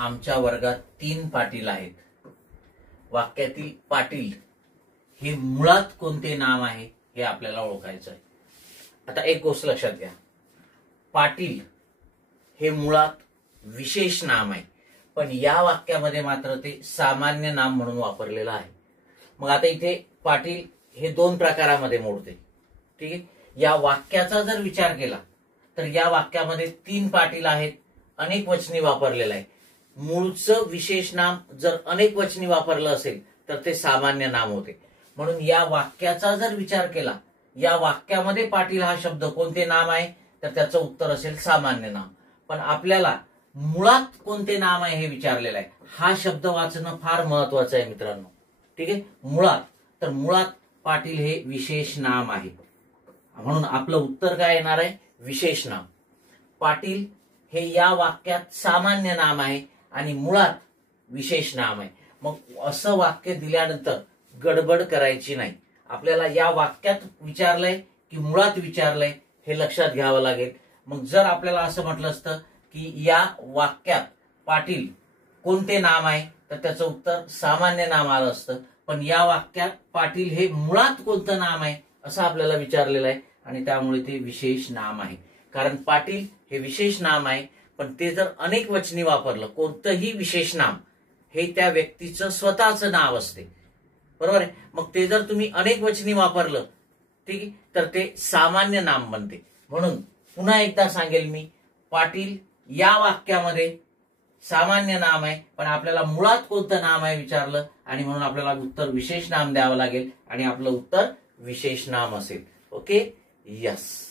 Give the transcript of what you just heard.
आमच्या वर्गात 3 पाटील आहेत. वाक्यातील पाटील हे मुळात कोणते नाम आहे हे आपल्याला ओळखायचं आहे. आता एक गोष्ट लक्षात घ्या, पाटील हे मुळात विशेष नाम आहे, पण या वाक्यामध्ये मात्र ते सामान्य नाम म्हणून वापरलेलं आहे. मग आता इथे पाटील हे 2 प्रकारामध्ये मोडते. ठीक आहे, या वाक्याचा जर विचार केला तर या वाक्यामध्ये 3 पाटील आहेत, अनेक वचनी वापरलेलं आहे. मूळचं विशेष नाम जर अनेक वचनी वापरलं असेल तर ते सामान्य नाम होते. म्हणून या वाक्याचा जर विचार केला, या वाक्यामध्ये पाटील हा शब्द कोणते नाम आहे तर त्याचं उत्तर असेल सामान्य नाम. पण आपल्याला मुळात कोणते नाम आहे हे विचारलेलं आहे. हा शब्द वाचणं फार महत्वाचं आहे मित्रांनो. ठीक आहे, मुळात, तर मुळात पाटील हे विशेष नाम आहे. म्हणून आपलं उत्तर काय येणार आहे? विशेष नाम. पाटील हे या वाक्यात सामान्य नाम आहे आणि मुळात विशेष नाम आहे. मग असं वाक्य दिल्यानंतर गडबड करायची नाही. आपल्याला या वाक्यात विचारलंय की मुळात विचारलंय हे लक्षात घ्यावं लागेल. मग जर आपल्याला असं म्हटलं असतं की या वाक्यात पाटील कोणते नाम आहे तर त्याचं उत्तर सामान्य नाम आलं असतं. पण या वाक्यात पाटील हे मुळात कोणतं नाम आहे असं आपल्याला विचारलेलं आहे आणि त्यामुळे ते विशेष नाम आहे. कारण पाटील हे विशेष नाम आहे, पण ते जर अनेक वचनी वापरलं, कोणतंही विशेष नाम हे त्या व्यक्तीचं स्वतःचं नाव असते, बरोबर आहे. मग ते जर तुम्ही अनेक वचनी वापरलं, ठीक आहे, तर ते सामान्य नाम बनते. म्हणून पुन्हा एकदा सांगेल मी, पाटील या वाक्यामध्ये सामान्य नाम आहे, पण आपल्याला मुळात कोणतं नाम आहे विचारलं आणि म्हणून आपल्याला उत्तर विशेष नाम द्यावं लागेल आणि आपलं उत्तर विशेष नाम असेल. Okay, yes.